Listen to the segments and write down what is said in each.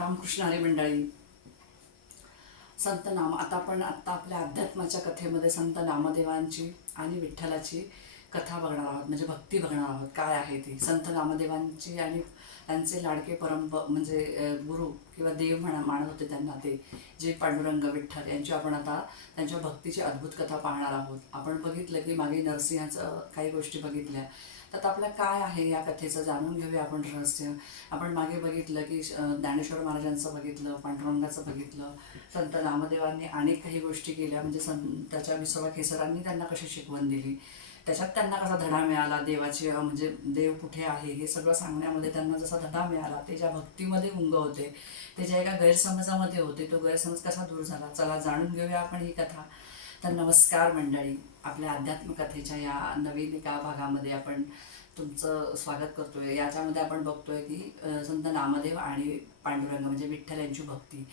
रामकृष्ण हरी मंडळी. संत नाम आता आपल्या अध्यात्माच्या कथेमध्ये संत नामदेवांची आणि विठ्ठलाची कथा बघणार आहोत, म्हणजे भक्ती बघणार आहोत. काय आहे ती संत नामदेवांची आणि त्यांचे लाडके म्हणजे गुरु किंवा देव मानत होते त्यांना, ते जे पांडुरंग विठ्ठल यांची आपण आता त्यांच्या भक्तीची अद्भुत कथा पाहणार आहोत. आपण बघितलं की मागे नरसिंहाचं काही गोष्टी बघितल्या, तर आपल्या काय आहे या कथेचं जाणून घेऊया आपण रहस्य. आपण मागे बघितलं की ज्ञानेश्वर महाराजांचं बघितलं, पांडुरंगाचं बघितलं, संत नामदेवांनी अनेक काही गोष्टी केल्या, म्हणजे त्याच्या विसोबा केसरांनी त्यांना कशी शिकवण दिली, त्याच्यात त्यांना कसा धडा मिळाला, देवाची म्हणजे देव कुठे आहे हे सगळं सांगण्यामध्ये त्यांना जसा धडा मिळाला, ते ज्या भक्तीमध्ये गुंग होते, ते ज्या एका गैरसमजामध्ये होते, तो गैरसमज कसा दूर झाला, चला जाणून घेऊया आपण ही कथा. तर नमस्कार मंडळी, आपल्या अध्यात्म कथेच्या या नवीन एका भागामध्ये आपण तुमचं स्वागत करतोय. याच्यामध्ये आपण बघतोय की संत नामदेव आणि पांडुरंग म्हणजे विठ्ठल यांची भक्ती.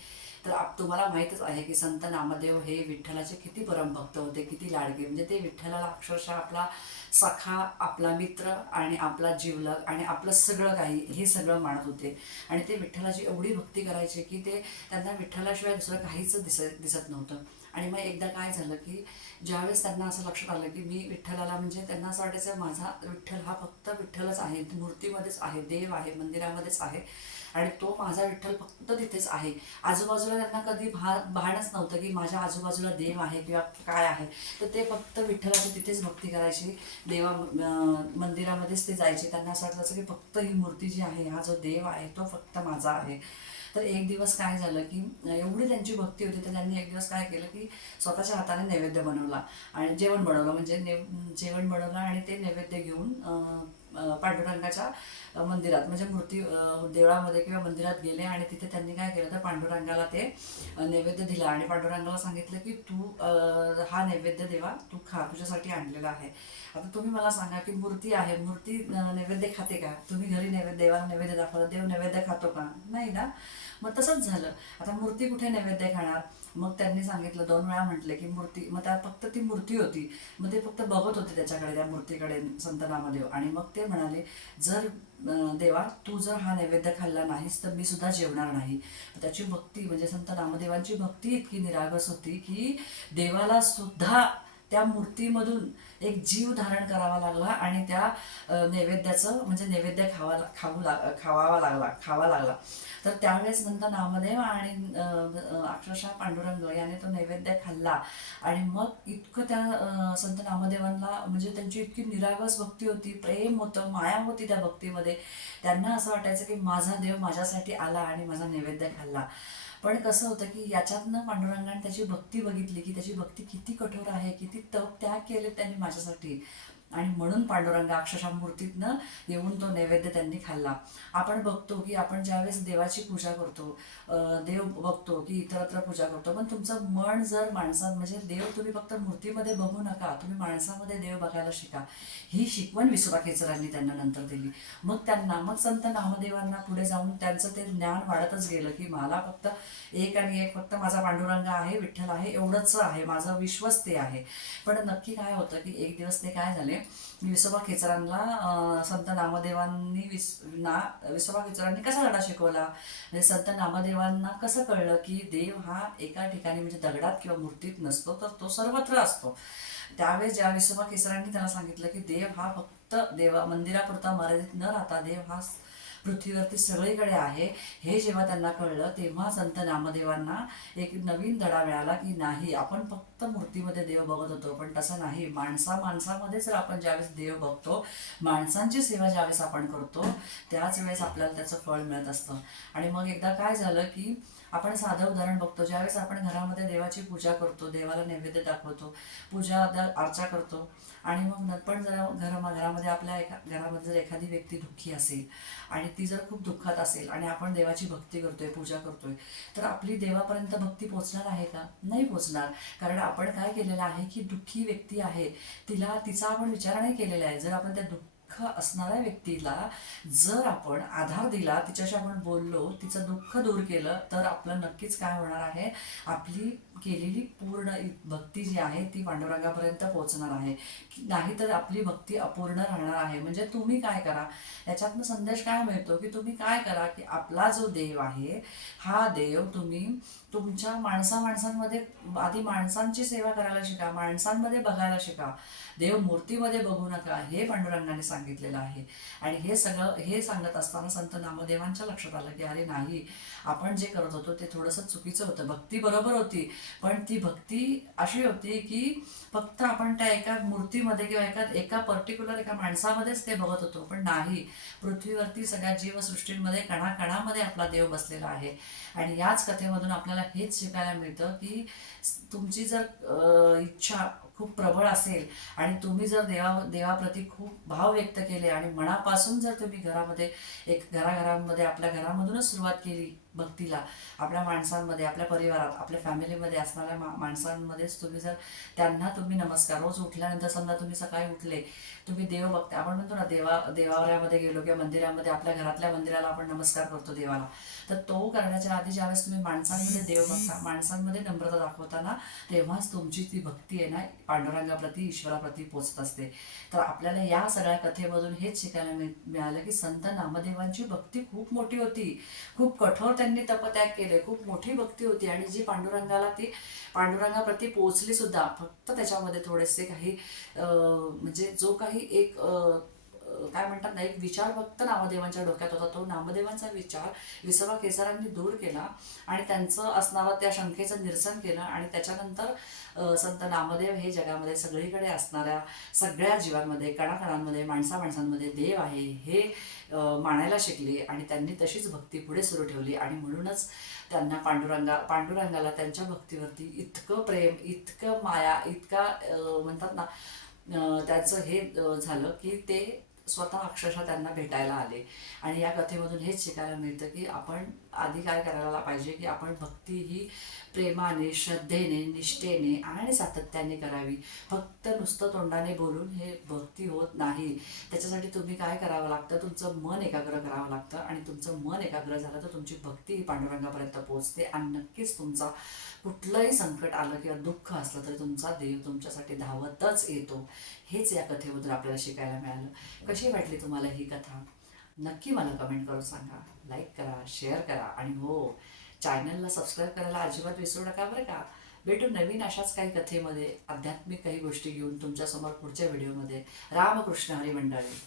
तर तुम्हाला माहीतच आहे की संत नामदेव हे विठ्ठलाचे किती परमभक्त होते, किती लाडके, म्हणजे ते विठ्ठलाला अक्षरशः आपला सखा, आपला मित्र आणि आपला जीवलग आणि आपलं सगळं काही हे सगळं मानत होते. आणि ते विठ्ठलाची एवढी भक्ती करायचे की त्यांना विठ्ठलाशिवाय दुसरं काहीच दिसत नव्हतं. आणि मग एकदा काय झालं की ज्यावेळेस त्यांना असं लक्षात आलं की मी विठ्ठलाला, म्हणजे त्यांना असं वाटायचं माझा विठ्ठल हा फक्त विठ्ठलच आहे, मूर्तीमध्येच आहे, देव आहे, मंदिरामध्येच आहे आणि तो माझा विठ्ठल फक्त तिथेच आहे. आजूबाजूला त्यांना कधी भानच नव्हतं की माझ्या आजूबाजूला देव आहे किंवा काय आहे. तर ते फक्त विठ्ठलाची तिथेच भक्ती करायची, मंदिरामध्येच ते जायचे. त्यांना असं वाटायचं की फक्त ही मूर्ती जी आहे, हा जो देव आहे तो फक्त माझा आहे. तर एक दिवस काय झालं की एवढी त्यांची भक्ती होती, तर त्यांनी एक दिवस काय केलं की स्वतःच्या हाताने नैवेद्य बनवला आणि जेवण बनवलं, म्हणजे जेवण बनवलं आणि ते नैवेद्य घेऊन पांडुरंगाच्या मंदिरात, म्हणजे देवळामध्ये किंवा मंदिरात गेले आणि तिथे त्यांनी काय केलं तर पांडुरंगाला ते नैवेद्य दिला आणि पांडुरंगाला सांगितलं की तू हा नैवेद्य देवा तू खा, तुझ्यासाठी आणलेला आहे. आता तुम्ही मला सांगा की मूर्ती आहे, मूर्ती नैवेद्य खाते का? तुम्ही घरी देवाला नैवेद्य दाखवला, देव नैवेद्य खातो का? नाही ना. मग तसंच झालं. आता मूर्ती कुठे नैवेद्य खाणार? मग त्यांनी सांगितलं, 2 वेळा म्हटले की मूर्ती, मग त्या फक्त ती मूर्ती होती, मग ते फक्त बघत होते त्याच्याकडे, त्या मूर्तीकडे संत नामदेव. आणि मग ते म्हणाले, जर देवा तू जर हा नैवेद्य खाल्ला नाहीस तर मी सुद्धा जेवणार नाही. त्याची भक्ती, म्हणजे संत नामदेवांची भक्ती इतकी निरागस होती की देवाला सुद्धा त्या मूर्तीमधून एक जीव धारण करावा लागला आणि त्या नैवेद्याचं, म्हणजे नैवेद्य खावा लागला. तर त्यावेळेस संत नामदेव आणि अक्षरशः पांडुरंग याने तो नैवेद्य खाल्ला. आणि मग इतकं त्या संत नामदेवांना, म्हणजे त्यांची इतकी निरागस भक्ती होती, प्रेम होतं, माया होती त्या भक्तीमध्ये. त्यांना असं वाटायचं की माझा देव माझ्यासाठी आला आणि माझा नैवेद्य खाल्ला. पण कसं होतं की याच्यातनं पांडुरंगाने त्याची भक्ती बघितली की त्याची भक्ती किती कठोर आहे, किती तप त्याग केले त्यांनी माझ्यासाठी. आणि म्हणून पांडुरंग अक्षरशः मूर्तीतनं येऊन तो नैवेद्य त्यांनी खाल्ला. आपण बघतो की आपण ज्यावेळेस देवाची पूजा करतो, देव बघतो की इतरत्र पूजा करतो, पण तुमचं मन जर माणसात, म्हणजे देव तुम्ही फक्त मूर्तीमध्ये बघू नका, तुम्ही माणसामध्ये देव बघायला शिका. ही शिकवण विसोबा खेचरांनी त्यांना नंतर दिली. मग संत नामदेवांना पुढे जाऊन त्यांचं ते ज्ञान वाढतच गेलं की मला फक्त एक आणि एक फक्त माझा पांडुरंग आहे, विठ्ठल आहे, एवढंच आहे, माझं विश्वास ते आहे. पण नक्की काय होतं की एक दिवस ते काय झाले, विसोबा खेचरांना संत नामदेवांनी विसोबा खेचरांनी कसा धडा शिकवला, म्हणजे संत नामदेवांना कसं कळलं की देव हा एका ठिकाणी, म्हणजे दगडात किंवा मूर्तीत नसतो, तर तो सर्वत्र असतो. त्यावेळेस ज्या विसोबा केसरांनी त्याला सांगितलं की देव हा फक्त मंदिरापुरता मर्यादित न राहता देव हा पृथ्वीवरती सगळीकडे आहे, हे जेव्हा त्यांना कळलं, तेव्हा संत नामदेवांना एक नवीन धडा मिळाला की नाही, आपण फक्त मूर्तीमध्ये देव बघत होतो, पण तसं नाही. माणसामध्ये जर आपण ज्यावेळेस देव बघतो, माणसांची सेवा ज्यावेळेस आपण करतो, त्याच वेळेस आपल्याला त्याचं फळ मिळत असतं. आणि मग एकदा काय झालं की आपण साधं उदाहरण बघतो, ज्यावेळेस आपण घरामध्ये देवाची पूजा करतो, देवाला नैवेद्य दाखवतो, पूजा अर्चा करतो, आणि मग पण जर घरामध्ये घरामध्ये जर एखादी व्यक्ती दुःखी असेल आणि ती जर खूप दुःखात असेल आणि आपण देवाची भक्ती करतोय, पूजा करतोय, तर आपली देवापर्यंत भक्ती पोचणार आहे का? नाही पोचणार. कारण आपण काय केलेलं आहे की दुःखी व्यक्ती आहे, तिचा आपण विचार नाही केलेला आहे. जर आपण त्या दुःख असणाऱ्या व्यक्तीला जर आपण आधार दिला, तिच्याशी आपण बोललो, तिचं दुःख दूर केलं, तर आपलं नक्कीच काय होणार आहे, आपली केलेली पूर्ण भक्ती जी आहे ती पांडुरंगापर्यंत पोहोचणार आहे. नाहीतर आपली भक्ती अपूर्ण राहणार आहे. म्हणजे तुम्ही काय करा, याच्यातनं संदेश काय मिळतो की तुम्ही काय करा, की आपला जो देव आहे हा देव तुम्ही तुमच्या माणसांमध्ये आधी माणसांची सेवा करायला शिका, माणसांमध्ये बघायला शिका, देव मूर्तीमध्ये बघू नका, हे पांडुरंगाने सांगितलेलं आहे. आणि हे सांगत असताना संत नामदेवांच्या लक्षात आलं की अरे नाही, आपण जे करत होतो ते थोडंसं चुकीचं होतं. भक्ती बरोबर होती, पण ती भक्ती अशी होती की फक्त आपण त्या एका मूर्तीमध्ये किंवा एका पर्टिक्युलर एका माणसामध्येच ते बघत होतो. पण नाही, पृथ्वीवरती सगळ्या जीवसृष्टींमध्ये कणाकणामध्ये आपला देव बसलेला आहे. आणि याच कथेमधून आपल्याला हेच शिकायला मिळतं की तुमची जर इच्छा खूप प्रबळ असेल आणि तुम्ही जर देवाप्रती खूप भाव व्यक्त केले आणि मनापासून जर तुम्ही घरामध्ये घराघरांमध्ये आपल्या घरामधूनच सुरुवात केली भक्तीला, आपल्या माणसांमध्ये, आपल्या परिवारात, आपल्या फॅमिलीमध्ये असणाऱ्या माणसांमध्येच तुम्ही जर त्यांना तुम्ही नमस्कार रोज उठल्यानंतर, समजा तुम्ही सकाळी उठले, तुम्ही देव बघता, आपण म्हणतो ना देवालयामध्ये गेलो किंवा मंदिरामध्ये, आपल्या घरातल्या मंदिराला आपण नमस्कार करतो देवाला, तर तो करण्याच्या आधी ज्यावेळेस तुम्ही माणसांमध्ये देव बघता, माणसांमध्ये नम्रता दाखवताना, तेव्हाच तुमची ती भक्ती आहे ना पांडुरंगाप्रती, ईश्वराप्रती पोचत असते. तर आपल्याला या सगळ्या कथेमधून हेच शिकायला मिळालं की संत नामदेवांची भक्ती खूप मोठी होती, खूप कठोर त्यांनी तपत्याग केले, खूप मोठी भक्ती होती आणि जी पांडुरंगाप्रती पोचली सुद्धा. फक्त त्याच्यामध्ये थोडेसे काही म्हणजे जो काही एक काय म्हणतात ना, एक विचार फक्त नामदेवांच्या डोक्यात होता, तो नामदेवांचा विचार विसर्व केसरांनी दूर केला आणि त्यांचं असणारं त्या शंकेचं निरसन केलं. आणि त्याच्यानंतर संत नामदेव हे जगामध्ये सगळीकडे असणाऱ्या सगळ्या जीवांमध्ये, कणाकणांमध्ये, माणसांमध्ये देव आहे हे मानायला शिकले आणि त्यांनी तशीच भक्ती पुढे सुरू ठेवली. आणि म्हणूनच त्यांना पांडुरंगाला त्यांच्या भक्तीवरती इतकं प्रेम, इतकं माया, इतका म्हणतात ना त्याचं हे झालं की ते स्वतः अक्षरशः त्यांना भेटायला आले. आणि या कथेमधून हेच शिकायला मिळतं की आपण आधी काय करायला पाहिजे, की आपण भक्ती ही प्रेमाने, श्रद्धेने, निष्ठेने आणि सातत्याने करावी. फक्त नुसतं तोंडाने बोलून हे भक्ती होत नाही. त्याच्यासाठी तुम्ही काय करावं लागतं, तुमचं मन एकाग्र करावं लागतं. आणि तुमचं मन एकाग्र झालं तर तुमची भक्ती ही पांडुरंगापर्यंत पोहोचते आणि नक्कीच तुमचा कुठलंही संकट आलं किंवा दुःख असलं तरी तुमचा देव तुमच्यासाठी धावतच येतो. हेच या कथेमधून आपल्याला शिकायला मिळालं. कशी वाटली तुम्हाला ही कथा? नक्की मला कमेंट करून सांगा, लाईक करा, शेअर करा आणि हो, चॅनलला सबस्क्राईब करायला अजिबात विसरू नका बरं का. भेटू नवीन अशाच काही कथेमध्ये, आध्यात्मिक काही गोष्टी घेऊन तुमच्यासमोर पुढच्या व्हिडिओमध्ये. रामकृष्ण हरी मंडळी.